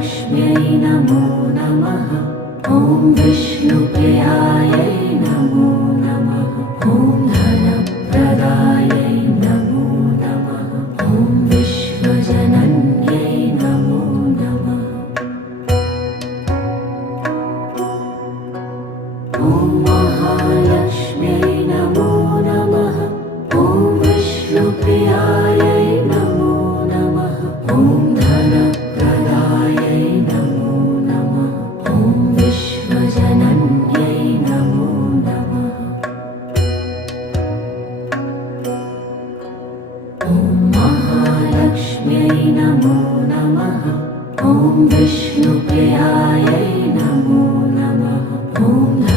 महालक्ष्म्यै नमो नमः। ॐ विष्णुप्रियायै नमो नमः। ॐ धनप्रदायै नमो नमः। ॐ विश्वजनन्यै नमो नमः। ॐ महालक्ष्म्यै नमो नमः। ॐ विष्णुप्रियायै नमो नमः। ॐ धनप्रदायै नमो नमः। ॐ विश्वजनन्यै नमो नमः। ॐ महालक्ष्म्यै नमो नमः। ॐ विष्णुप्रियायै नमो नमः। ॐ